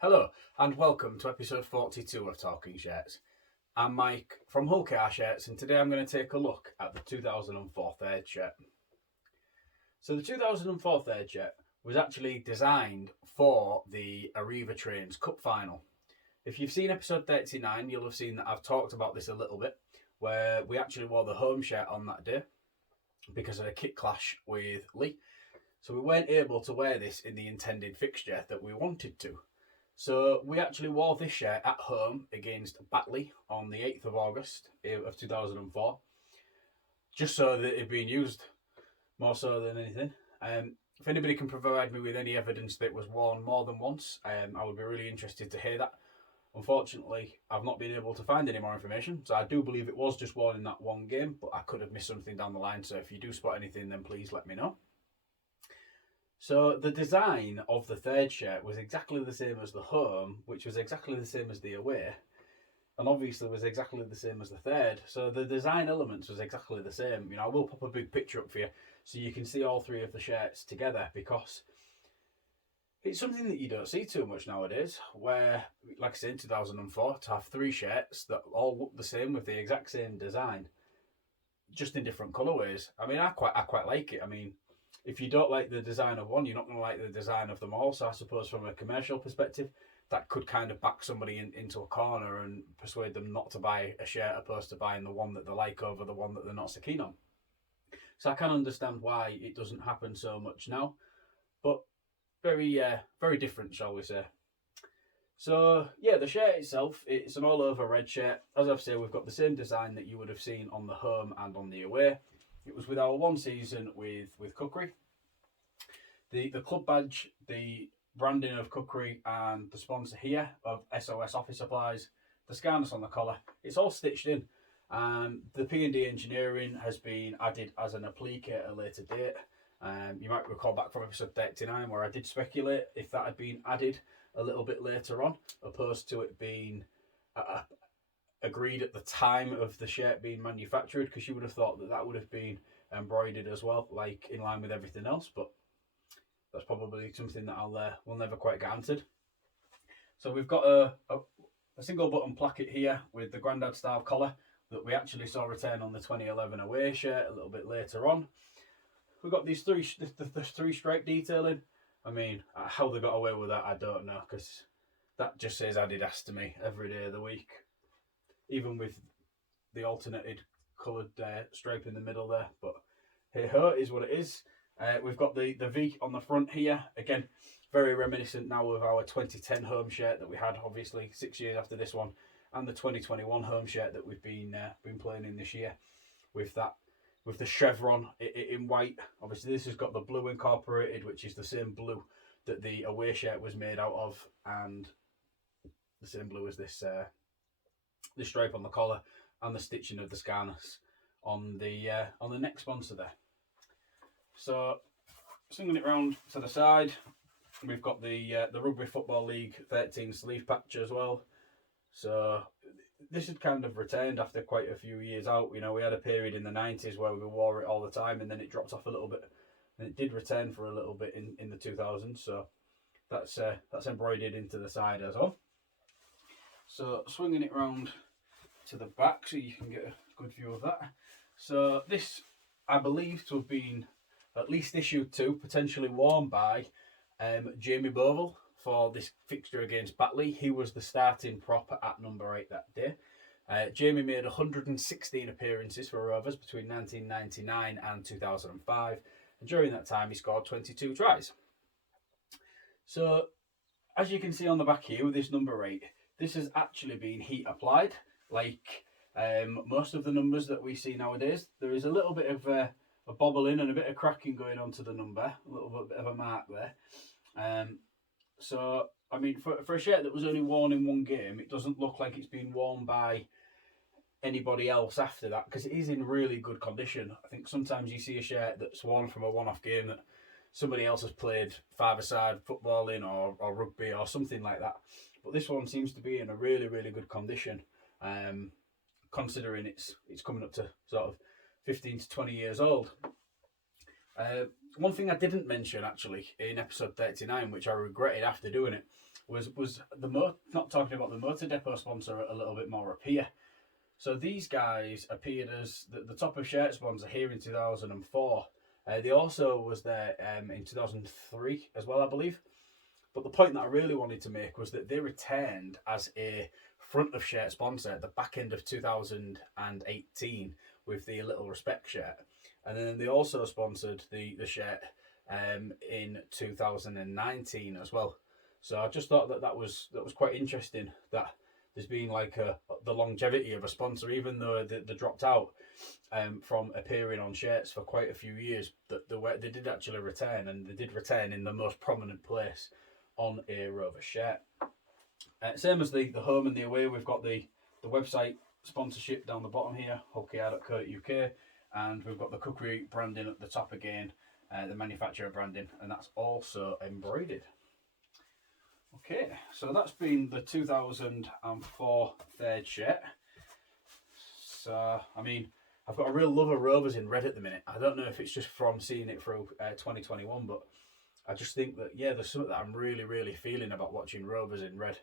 Hello and welcome to episode 42 of Talking Shirts. I'm Mike from Hull Car Shirts and today I'm going to take a look at the 2004 third shirt. So the 2004 third shirt was actually designed for the Arriva Trains Cup final. If you've seen episode 39, you'll have seen that I've talked about this a little bit, where we actually wore the home shirt on that day because of a kit clash with Lee. So we weren't able to wear this in the intended fixture that we wanted to. So we actually wore this shirt at home against Batley on the 8th of August of 2004, just so that it'd been used, more so than anything. If anybody can provide me with any evidence that it was worn more than once, I would be really interested to hear that. Unfortunately, I've not been able to find any more information, so I do believe it was just worn in that one game, but I could have missed something down the line, so if you do spot anything, then please let me know. So the design of the third shirt was exactly the same as the home, which was exactly the same as the away, and obviously was exactly the same as the third. So the design elements was exactly the same. I will pop a big picture up for you so you can see all three of the shirts together, because it's something that you don't see too much nowadays, where, like I said, in 2004, to have three shirts that all look the same with the exact same design, just in different colourways. I quite like it. If you don't like the design of one, you're not going to like the design of them all. So I suppose from a commercial perspective, that could kind of back somebody into a corner and persuade them not to buy a shirt opposed to buying the one that they like over the one that they're not so keen on. So I can understand why it doesn't happen so much now, but very different, shall we say. So yeah, the shirt itself, it's an all over red shirt. As I've said, we've got the same design that you would have seen on the home and on the away. It was with our one season with Cookery. The club badge, the branding of Cookery, and the sponsor here of SOS Office Supplies, the scarness on the collar, it's all stitched in. The P&D engineering has been added as an applique at a later date. You might recall back from episode 39 where I did speculate if that had been added a little bit later on, opposed to it being agreed at the time of the shirt being manufactured, because you would have thought that would have been embroidered as well, like in line with everything else, but that's probably something that we'll never quite get answered. So we've got a single button placket here with the Grandad style collar that we actually saw return on the 2011 away shirt a little bit later on. We've got these three stripe detailing. How they got away with that, I don't know, because that just says Adidas to me every day of the week, even with the alternated coloured stripe in the middle there. But hey ho, is what it is. We've got the V on the front here. Again, very reminiscent now of our 2010 home shirt that we had, obviously 6 years after this one, and the 2021 home shirt that we've been playing in this year, with the chevron in white. Obviously this has got the blue incorporated, which is the same blue that the away shirt was made out of, and the same blue as this stripe on the collar, and the stitching of the scarness on the neck sponsor there. So swinging it round to the side, we've got the Rugby Football League 13 sleeve patch as well. So this had kind of returned after quite a few years out. We had a period in the 90s where we wore it all the time, and then it dropped off a little bit, and it did return for a little bit in the 2000s. So that's embroidered into the side as well. So swinging it round to the back so you can get a good view of that. So this, I believe to have been at least issue 2, potentially worn by Jamie Bovill for this fixture against Batley. He was the starting prop at number 8 that day. Jamie made 116 appearances for Rovers between 1999 and 2005, and during that time he scored 22 tries. So as you can see on the back here with this number 8, this has actually been heat applied, like most of the numbers that we see nowadays. There is a little bit of a bobbling and a bit of cracking going on to the number, a little bit of a mark there. So for a shirt that was only worn in one game, it doesn't look like it's been worn by anybody else after that, because it is in really good condition. I think sometimes you see a shirt that's worn from a one-off game that somebody else has played five-a-side football in, or rugby or something like that, but this one seems to be in a really, really good condition, considering it's coming up to sort of 15 to 20 years old. One thing I didn't mention actually in episode 39, which I regretted after doing it, was not talking about the Motor Depot sponsor a little bit more up here. So these guys appeared as the top of shirt sponsor here in 2004. They also was there in 2003 as well, I believe. But the point that I really wanted to make was that they returned as a front of shirt sponsor at the back end of 2018 with the Little Respect shirt. And then they also sponsored the shirt in 2019 as well. So I just thought that was quite interesting that there's been like the longevity of a sponsor, even though they dropped out from appearing on shirts for quite a few years. That they did actually return, and they did return in the most prominent place on a Rovers shirt. Same as the home and the away, we've got the website sponsorship down the bottom here, hullkr.co.uk, and we've got the cookery branding at the top again, the manufacturer branding, and that's also embroidered. Okay, so that's been the 2004 third shirt. So, I mean, I've got a real love of Rovers in red at the minute. I don't know if it's just from seeing it through 2021, but I just think that, yeah, there's something that I'm really, really feeling about watching Rovers in red.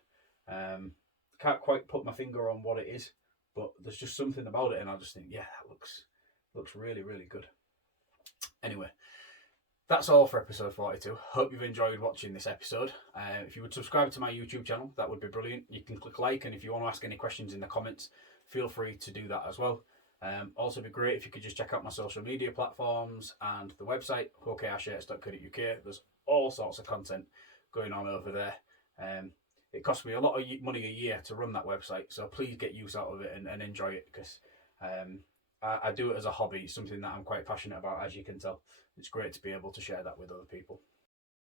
Can't quite put my finger on what it is, but there's just something about it, and I just think, yeah, that looks really, really good. Anyway, that's all for episode 42. Hope you've enjoyed watching this episode. If you would subscribe to my YouTube channel, that would be brilliant. You can click like, and if you want to ask any questions in the comments, feel free to do that as well. Also, it'd be great if you could just check out my social media platforms and the website, hullkrshirts.co.uk. There's all sorts of content going on over there. It costs me a lot of money a year to run that website, so please get use out of it and enjoy it, because I do it as a hobby. It's something that I'm quite passionate about, as you can tell. It's great to be able to share that with other people.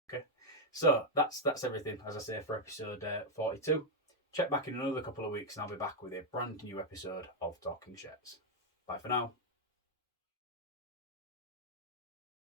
Okay, so that's everything, as I say, for episode 42. Check back in another couple of weeks and I'll be back with a brand new episode of Talking Shirts. Bye for now.